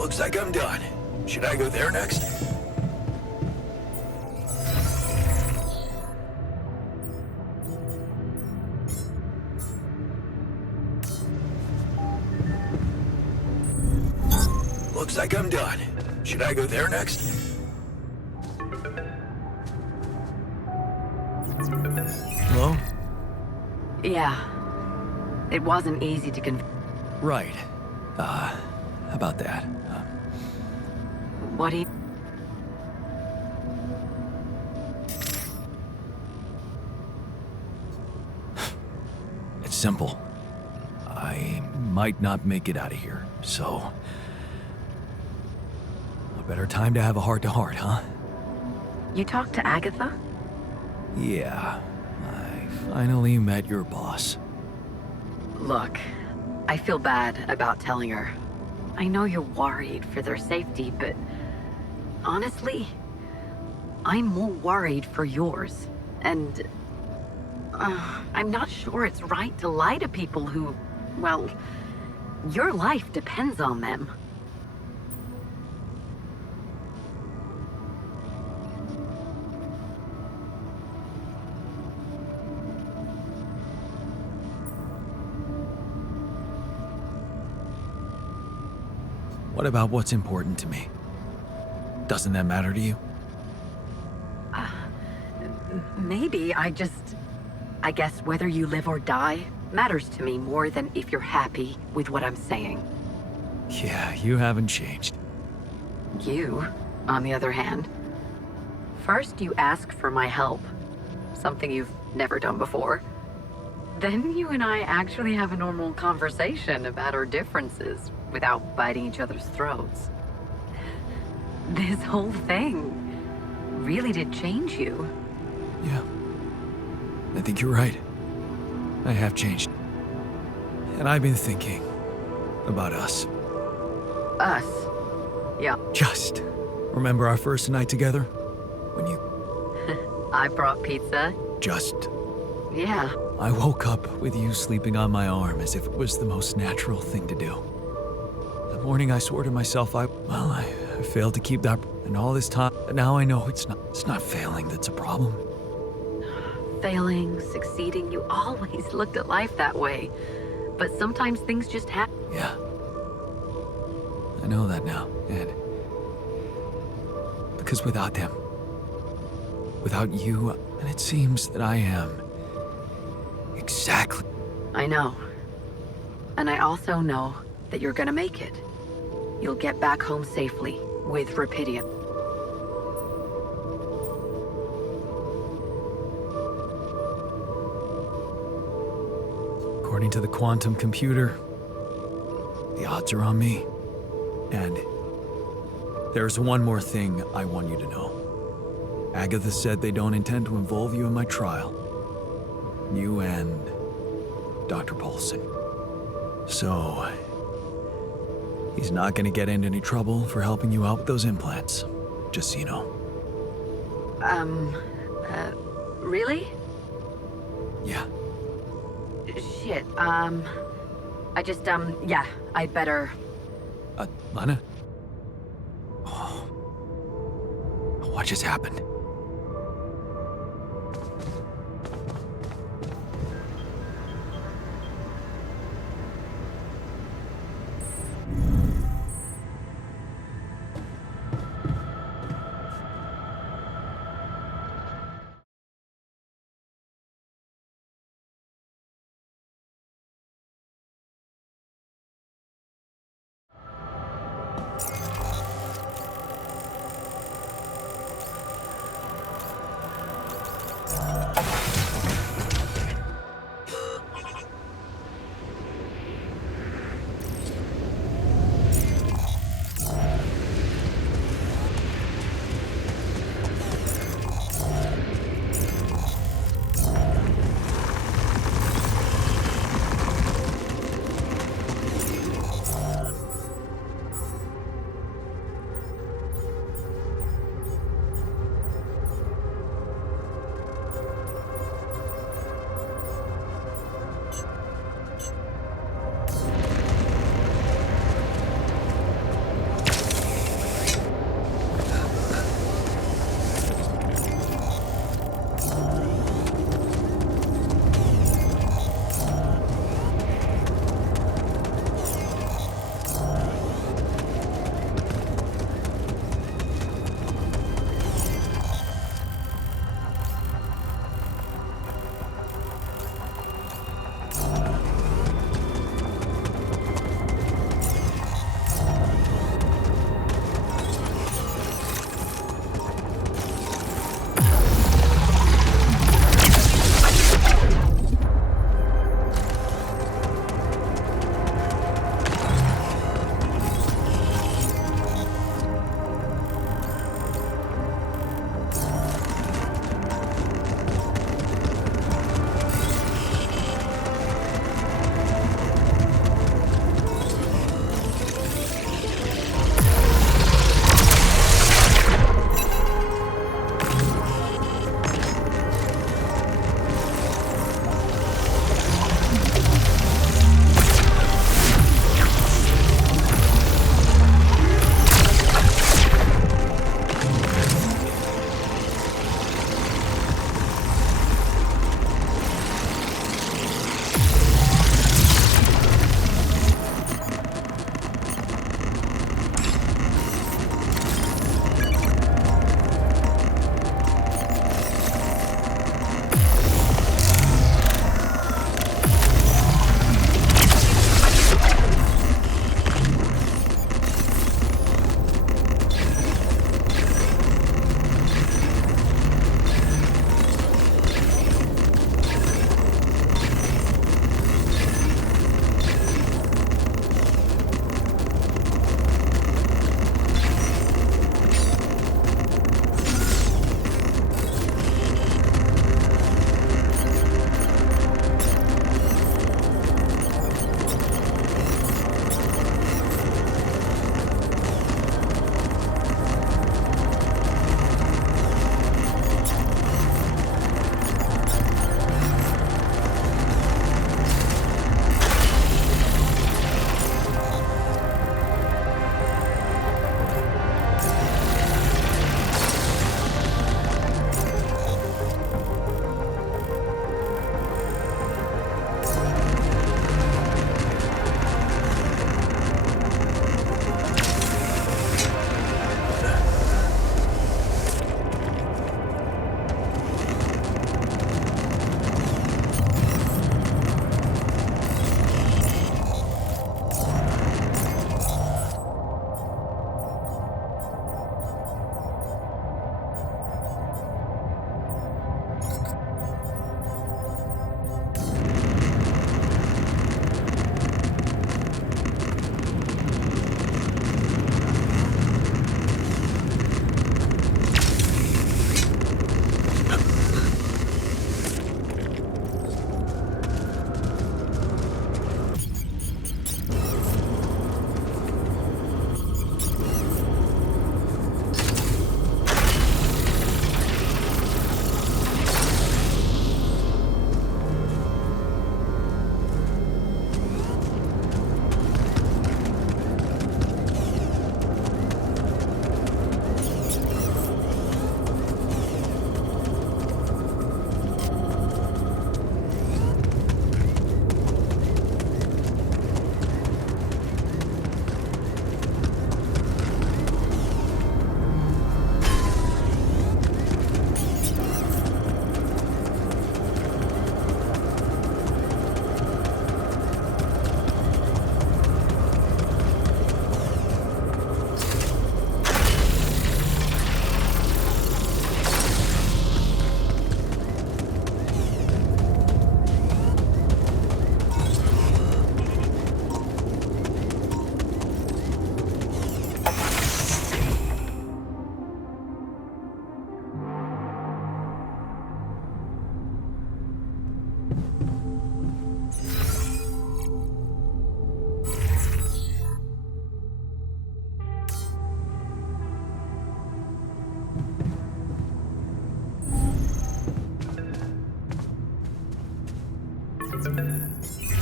Looks like I'm done. Should I go there next? Looks like I'm done. Should I go there next? Hello? Yeah. It wasn't easy to Right. About that. What do you... It's simple. I might not make it out of here, so... A better time to have a heart-to-heart, huh? You talked to Agatha? Yeah. I finally met your boss. Look, I feel bad about telling her. I know you're worried for their safety, but... honestly, I'm more worried for yours. And... I'm not sure it's right to lie to people who... well, your life depends on them. What about what's important to me? Doesn't that matter to you? Maybe I guess whether you live or die matters to me more than if you're happy with what I'm saying. Yeah, you haven't changed. You, on the other hand, first you ask for my help, something you've never done before. Then you and I actually have a normal conversation about our differences without biting each other's throats. This whole thing really did change you. Yeah. I think you're right. I have changed. And I've been thinking about us. Us? Yeah. Just remember our first night together? When you... I brought pizza. Just... Yeah. I woke up with you sleeping on my arm as if it was the most natural thing to do. The morning I swore to myself I failed to keep that, and all this time, now I know it's not failing that's a problem. Failing, succeeding, you always looked at life that way. But sometimes things just happen. Yeah. I know that now, and because without them, without you, and it seems that I am exactly... I know. And I also know that you're gonna make it. You'll get back home safely, with Rapidium. According to the quantum computer, the odds are on me. And there's one more thing I want you to know. Agatha said they don't intend to involve you in my trial. You and Dr. Paulson. So, he's not gonna get into any trouble for helping you out with those implants. Just so you know. Really? Yeah. Shit, yeah, I'd better... Lana? Oh. What just happened?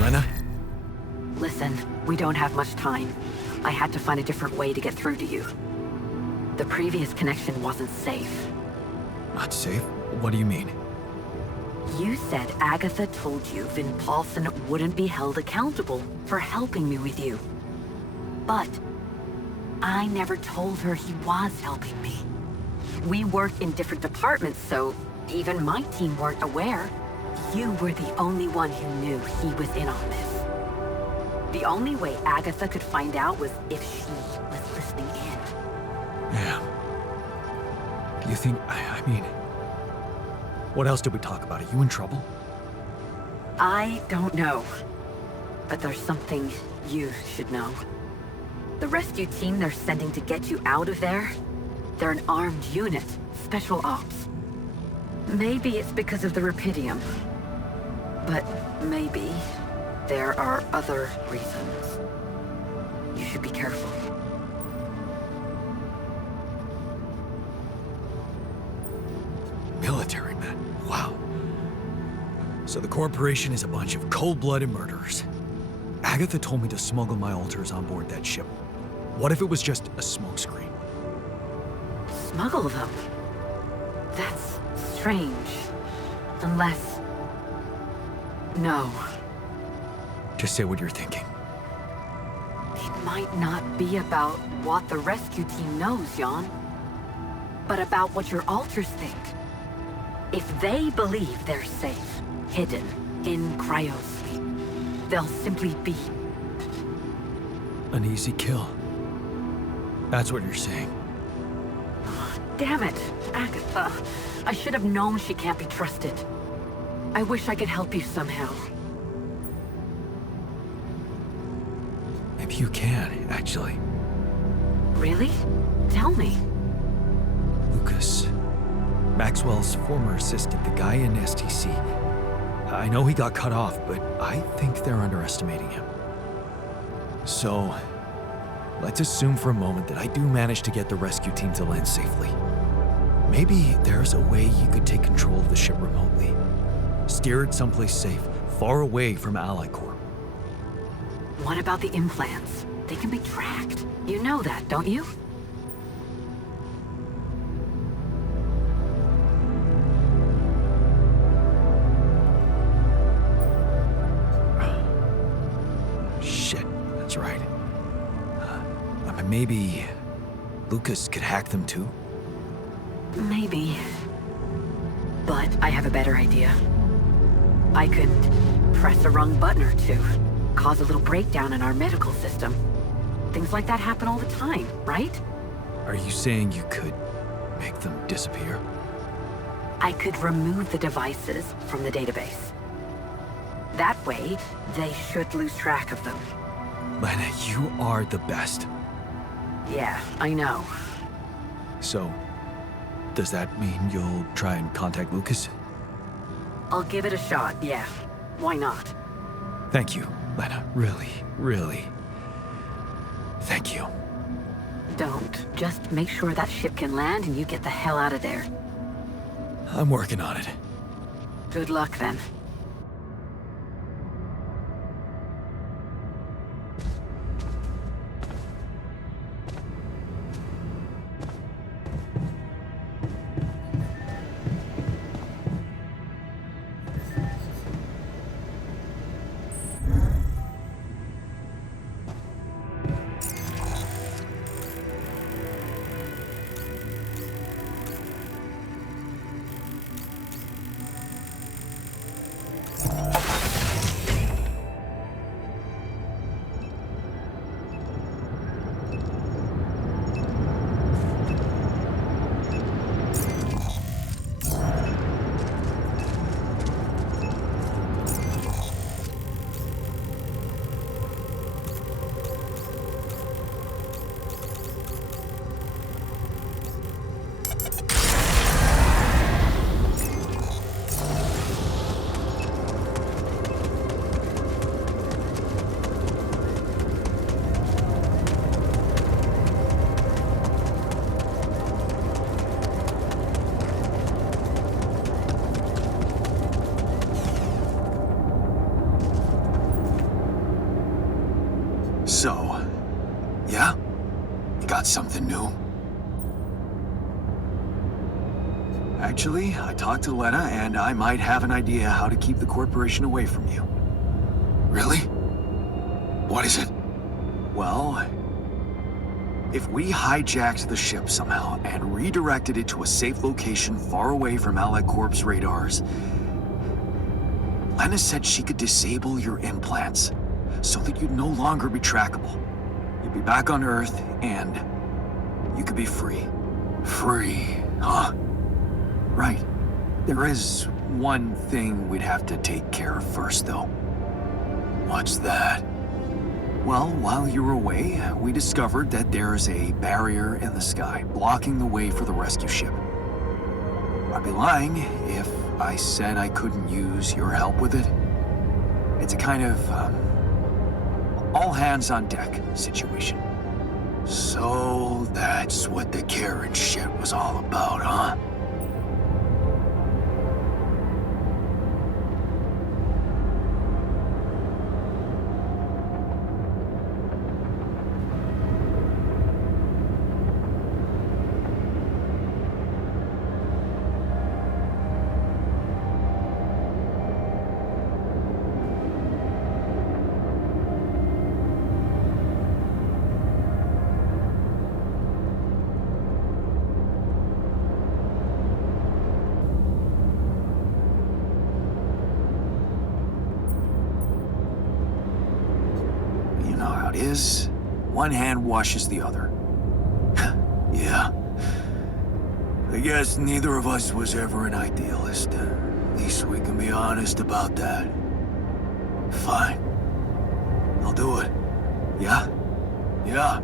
Lena? Listen, we don't have much time. I had to find a different way to get through to you. The previous connection wasn't safe. Not safe? What do you mean? You said Agatha told you Vin Paulson wouldn't be held accountable for helping me with you. But I never told her he was helping me. We worked in different departments, so even my team weren't aware. You were the only one who knew he was in on this. The only way Agatha could find out was if she was listening in. Yeah. Do you think... I mean... What else did we talk about? Are you in trouble? I don't know. But there's something you should know. The rescue team they're sending to get you out of there, they're an armed unit, special ops. Maybe it's because of the Rapidium. But maybe there are other reasons. You should be careful. Military men. Wow. So the corporation is a bunch of cold-blooded murderers. Agatha told me to smuggle my alters on board that ship. What if it was just a smokescreen? Smuggle them? That's strange. Unless... No. Just say what you're thinking. It might not be about what the rescue team knows, Jan. But about what your alters think. If they believe they're safe, hidden, in cryosleep, they'll simply be... An easy kill. That's what you're saying. Damn it, Agatha. I should have known she can't be trusted. I wish I could help you somehow. Maybe you can, actually. Really? Tell me. Lucas. Maxwell's former assistant, the guy in STC. I know he got cut off, but I think they're underestimating him. So, let's assume for a moment that I do manage to get the rescue team to land safely. Maybe there's a way you could take control of the ship remotely. Steer it someplace safe, far away from Ally Corp. What about the implants? They can be tracked. You know that, don't you? Shit, that's right. Maybe Lucas could hack them too? Maybe. But I have a better idea. I could press a wrong button or two, cause a little breakdown in our medical system. Things like that happen all the time, right? Are you saying you could make them disappear? I could remove the devices from the database. That way, they should lose track of them. Lena, you are the best. Yeah, I know. So, does that mean you'll try and contact Lucas? I'll give it a shot, yeah. Why not? Thank you, Lena. Really, really. Thank you. Don't. Just make sure that ship can land and you get the hell out of there. I'm working on it. Good luck, then. So, yeah? You got something new? Actually, I talked to Lena, and I might have an idea how to keep the corporation away from you. Really? What is it? Well, if we hijacked the ship somehow and redirected it to a safe location far away from Allied Corp's radars, Lena said she could disable your implants so that you'd no longer be trackable. You'd be back on Earth, and you could be free. Free, huh? Right. There is one thing we'd have to take care of first, though. What's that? Well, while you were away, we discovered that there's a barrier in the sky blocking the way for the rescue ship. I'd be lying if I said I couldn't use your help with it. It's a kind of, all-hands-on-deck situation. So that's what the Karen shit was all about, huh? Is one hand washes the other. Yeah. I guess neither of us was ever an idealist. At least we can be honest about that. Fine. I'll do it. Yeah? Yeah.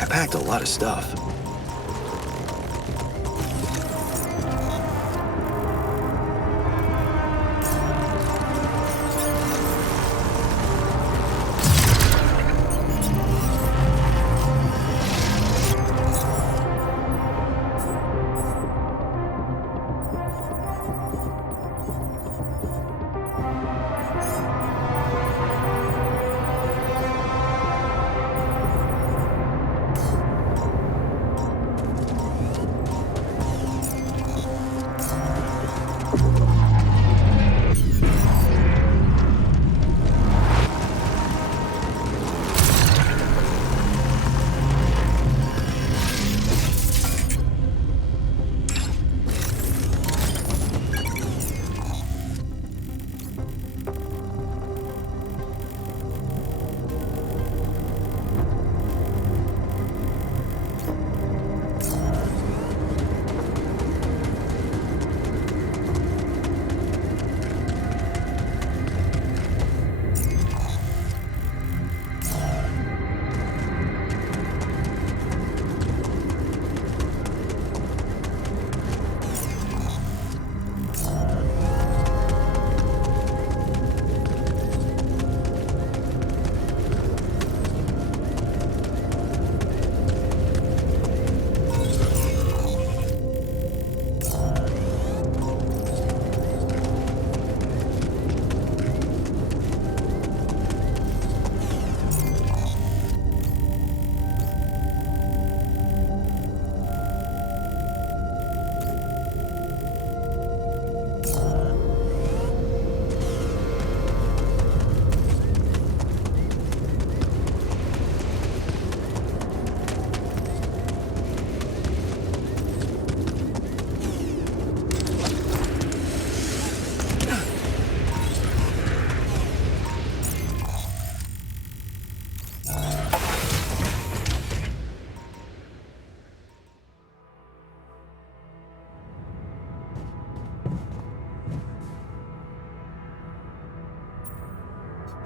I packed a lot of stuff.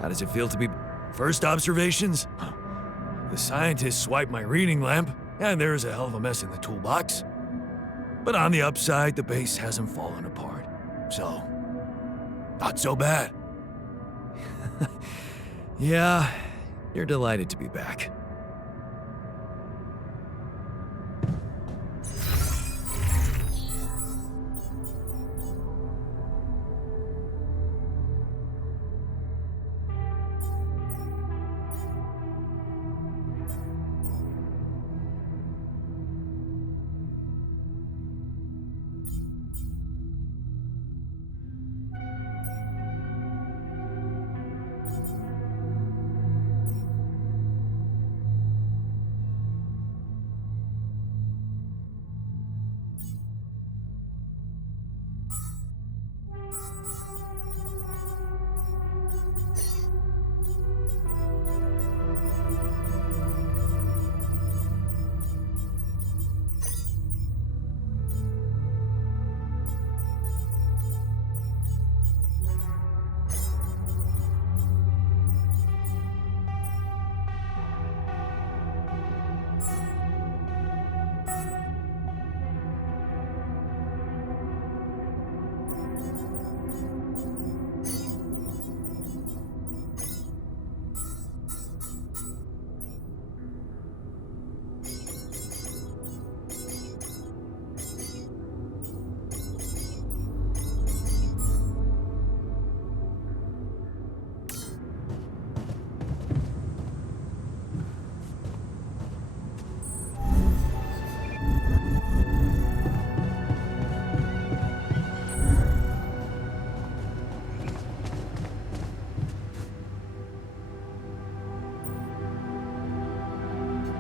How does it feel to be... First observations? The scientists swiped my reading lamp, and there's a hell of a mess in the toolbox. But on the upside, the base hasn't fallen apart. So, not so bad. Yeah, you're delighted to be back.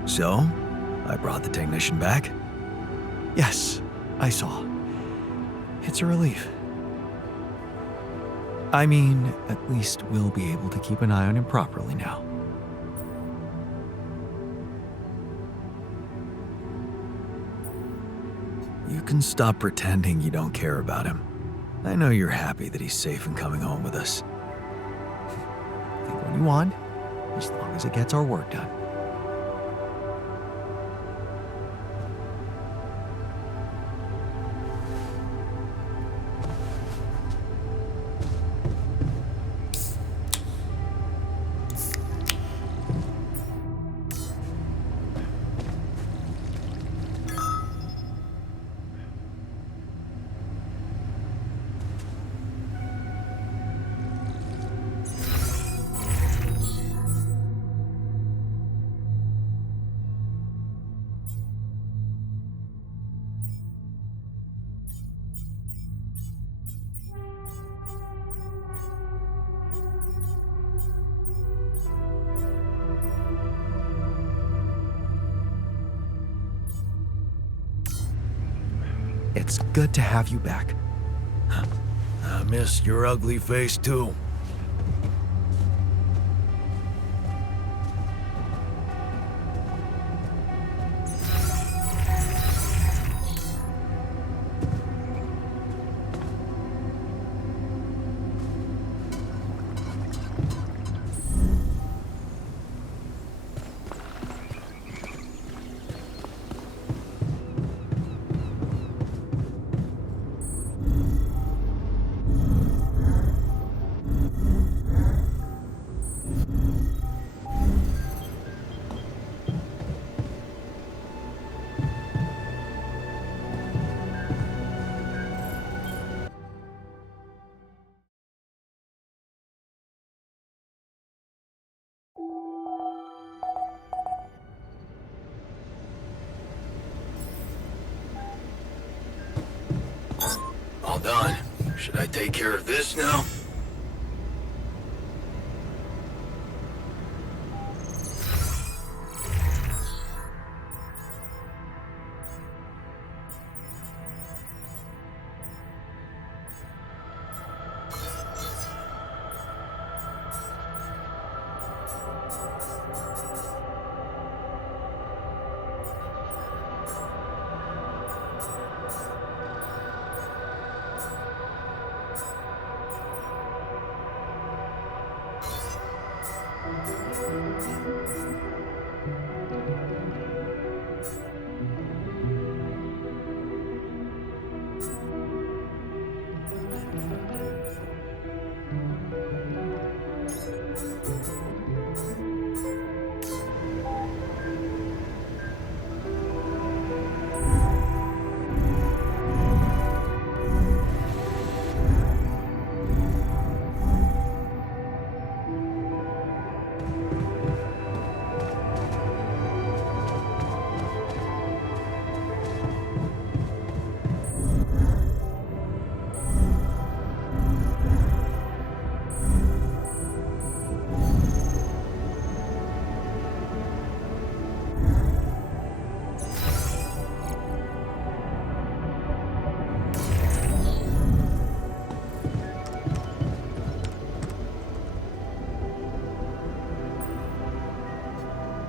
So, I brought the technician back? Yes, I saw. It's a relief. I mean, at least we'll be able to keep an eye on him properly now. You can stop pretending you don't care about him. I know you're happy that he's safe and coming home with us. Think what you want, as long as it gets our work done. It's good to have you back. I miss your ugly face, too. All done. Should I take care of this now?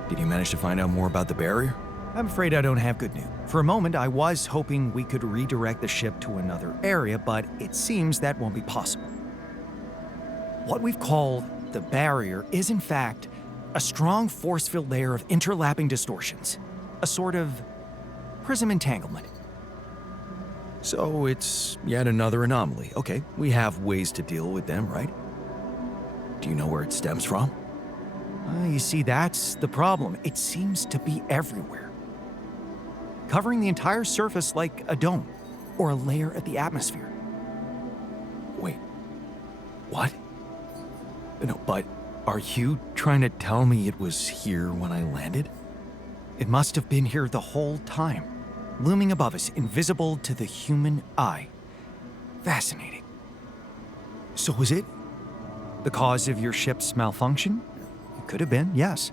Did you manage to find out more about the barrier? I'm afraid I don't have good news. For a moment, I was hoping we could redirect the ship to another area, but it seems that won't be possible. What we've called the barrier is, in fact, a strong force-filled layer of interlapping distortions. A sort of prism entanglement. So it's yet another anomaly. Okay, we have ways to deal with them, right? Do you know where it stems from? You see, that's the problem. It seems to be everywhere. Covering the entire surface like a dome, or a layer of the atmosphere. Wait, what? No, but are you trying to tell me it was here when I landed? It must have been here the whole time, looming above us, invisible to the human eye. Fascinating. So was it the cause of your ship's malfunction? It could have been, yes.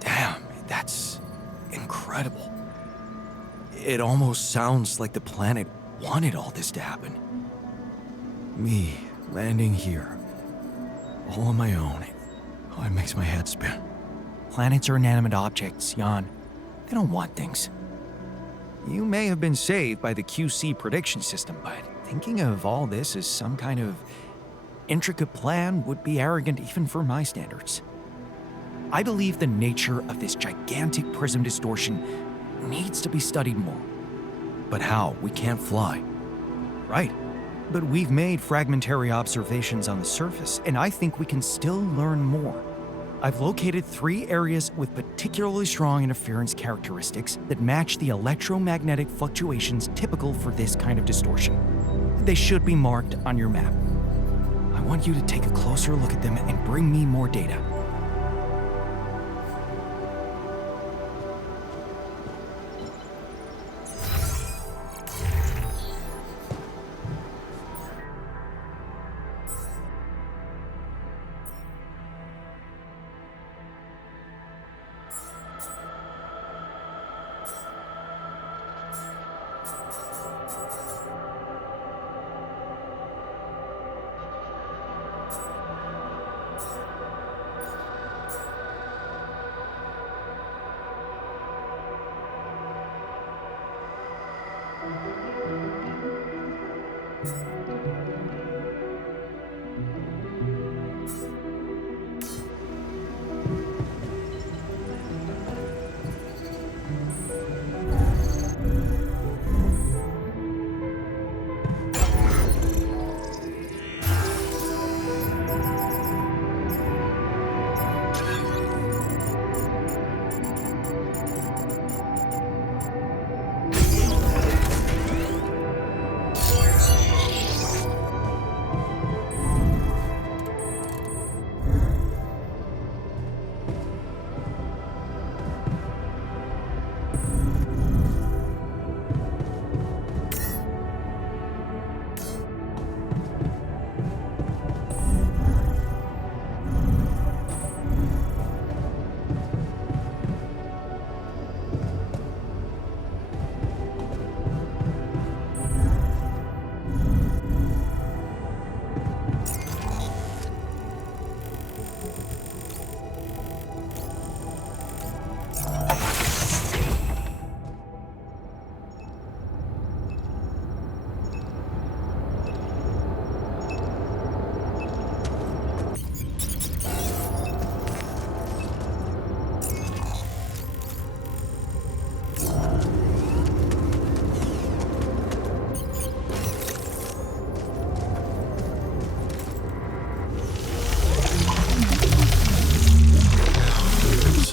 Damn, that's incredible. It almost sounds like the planet wanted all this to happen. Me landing here, all on my own. Oh, it makes my head spin. Planets are inanimate objects, Jan. They don't want things. You may have been saved by the QC prediction system, but thinking of all this as some kind of intricate plan would be arrogant even for my standards. I believe the nature of this gigantic prism distortion needs to be studied more. But how? We can't fly. Right. But we've made fragmentary observations on the surface, and I think we can still learn more. I've located 3 areas with particularly strong interference characteristics that match the electromagnetic fluctuations typical for this kind of distortion. They should be marked on your map. I want you to take a closer look at them and bring me more data.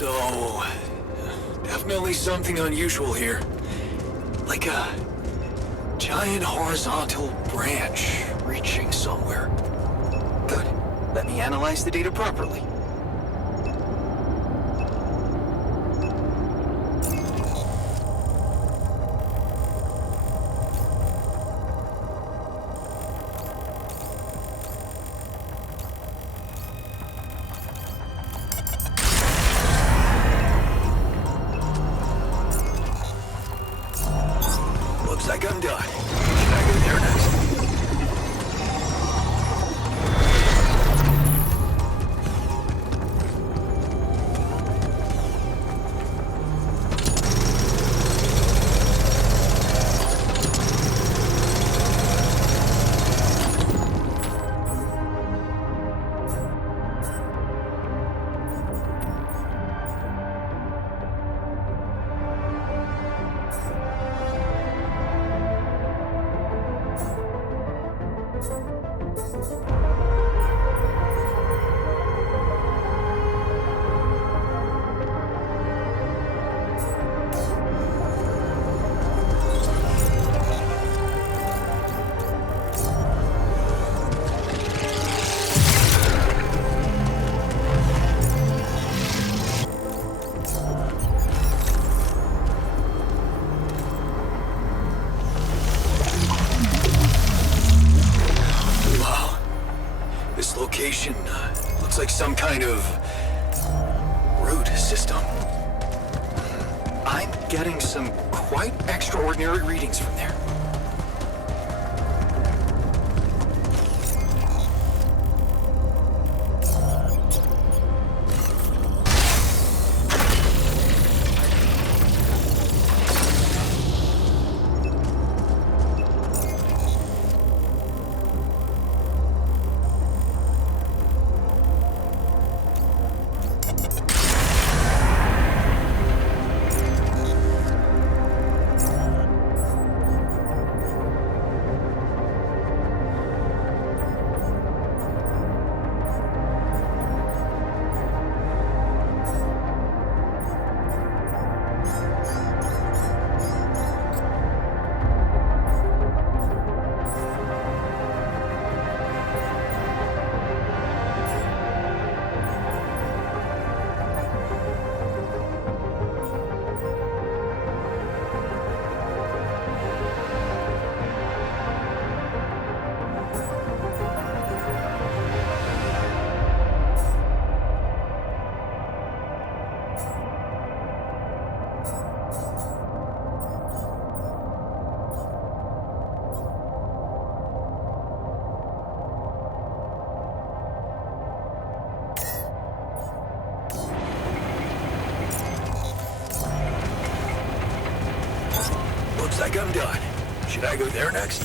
So, definitely something unusual here. Like a giant horizontal branch reaching somewhere. Good. Let me analyze the data properly. Looks like I'm done. Should I go there next? This location looks like some kind of root system. I'm getting some quite extraordinary readings from there. Looks like I'm done. Should I go there next?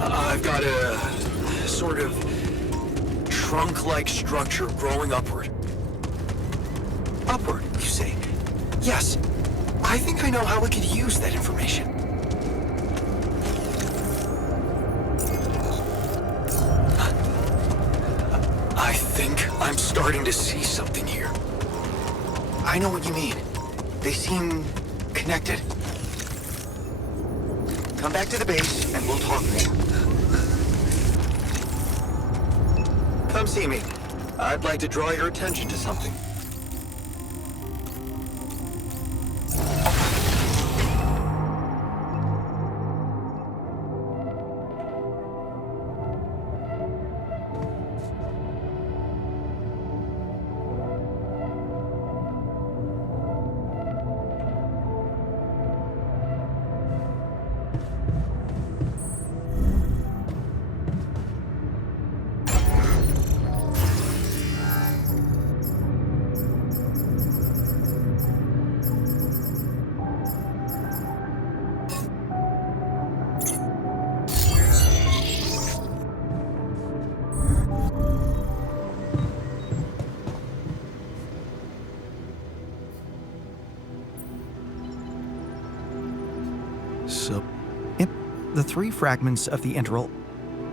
I've got a sort of trunk-like structure growing upward. Upward, you say? Yes. I think I know how we could use that information. I think I'm starting to see something here. I know what you mean. They seem connected. Come back to the base and we'll talk more. Come see me. I'd like to draw your attention to something. So, The three fragments of the integral.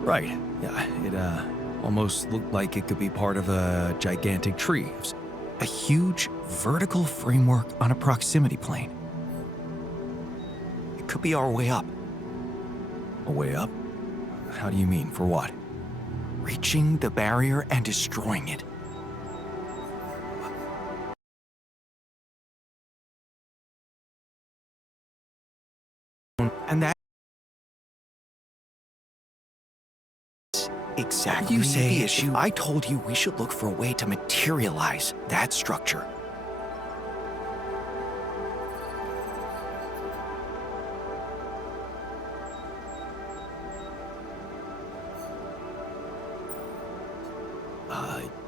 right. Yeah, it almost looked like it could be part of a gigantic tree. A huge vertical framework on a proximity plane. It could be our way up. A way up? How do you mean? For what? Reaching the barrier and destroying it. And that's exactly You say the if issue. I told you we should look for a way to materialize that structure.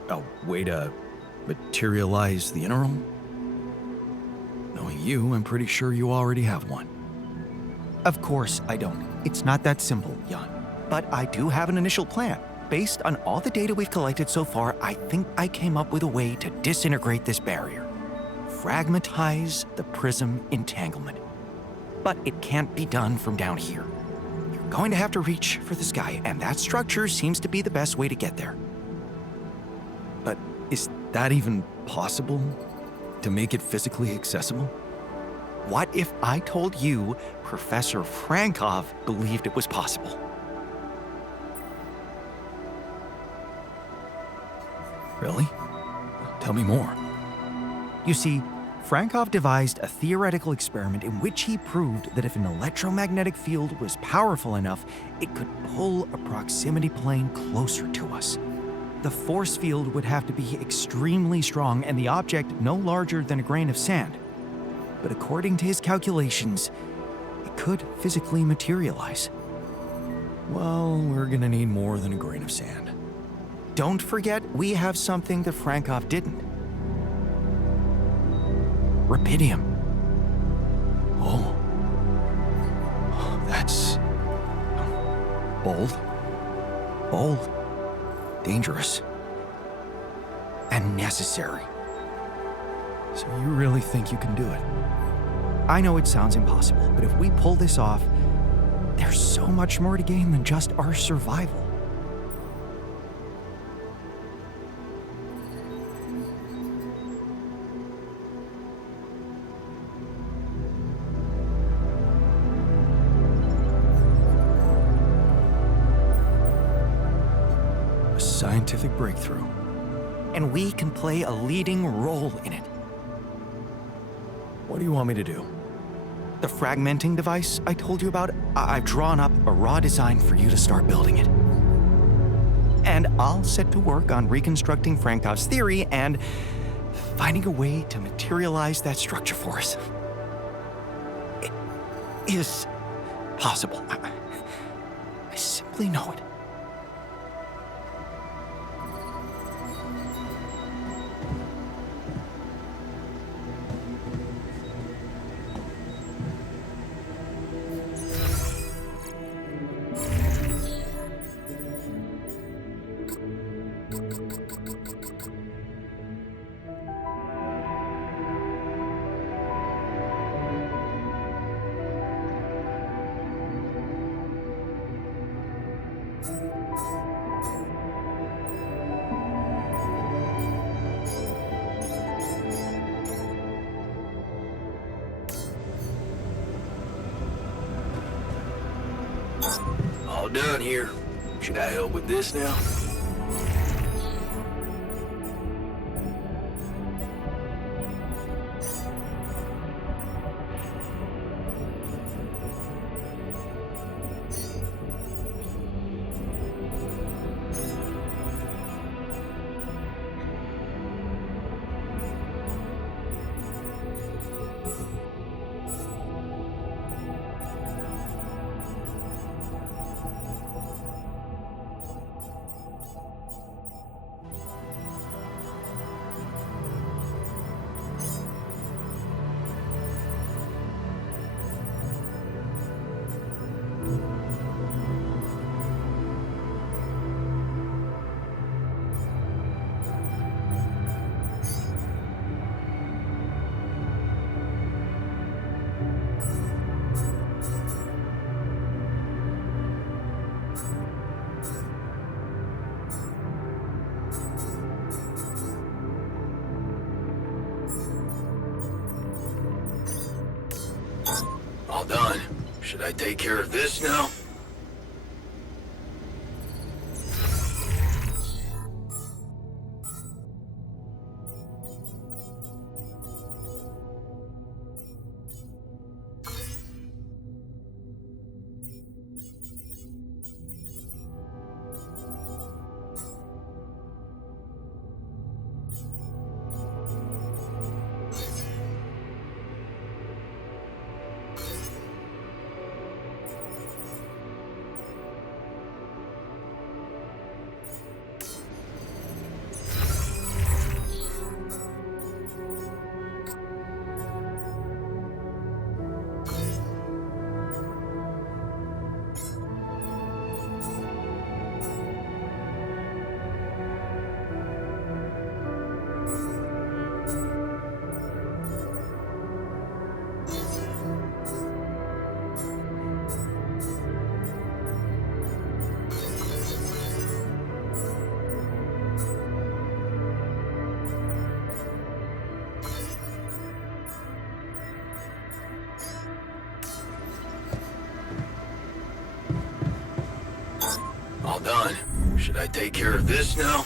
A way to materialize the integral? Knowing you, I'm pretty sure you already have one. Of course I don't. It's not that simple, Jan. But I do have an initial plan. Based on all the data we've collected so far, I think I came up with a way to disintegrate this barrier. Fragmentize the prism entanglement. But it can't be done from down here. You're going to have to reach for the sky, and that structure seems to be the best way to get there. But is that even possible? To make it physically accessible? What if I told you Professor Frankov believed it was possible? Really? Tell me more. You see, Frankov devised a theoretical experiment in which he proved that if an electromagnetic field was powerful enough, it could pull a proximity plane closer to us. The force field would have to be extremely strong and the object no larger than a grain of sand. But according to his calculations, it could physically materialize. Well, we're gonna need more than a grain of sand. Don't forget, we have something that Frankov didn't. Rubidium. Oh. That's... bold. Bold Dangerous. and necessary. So you really think you can do it? I know it sounds impossible, but if we pull this off, there's so much more to gain than just our survival. A scientific breakthrough. and we can play a leading role in it. What do you want me to do? The fragmenting device I told you about, I've drawn up a raw design for you to start building it. And I'll set to work on reconstructing Frankov's theory and finding a way to materialize that structure for us. It is possible. I simply know it. All done here. Should I help with this now? All done. Should I take care of this now? All done. Should I take care of this now?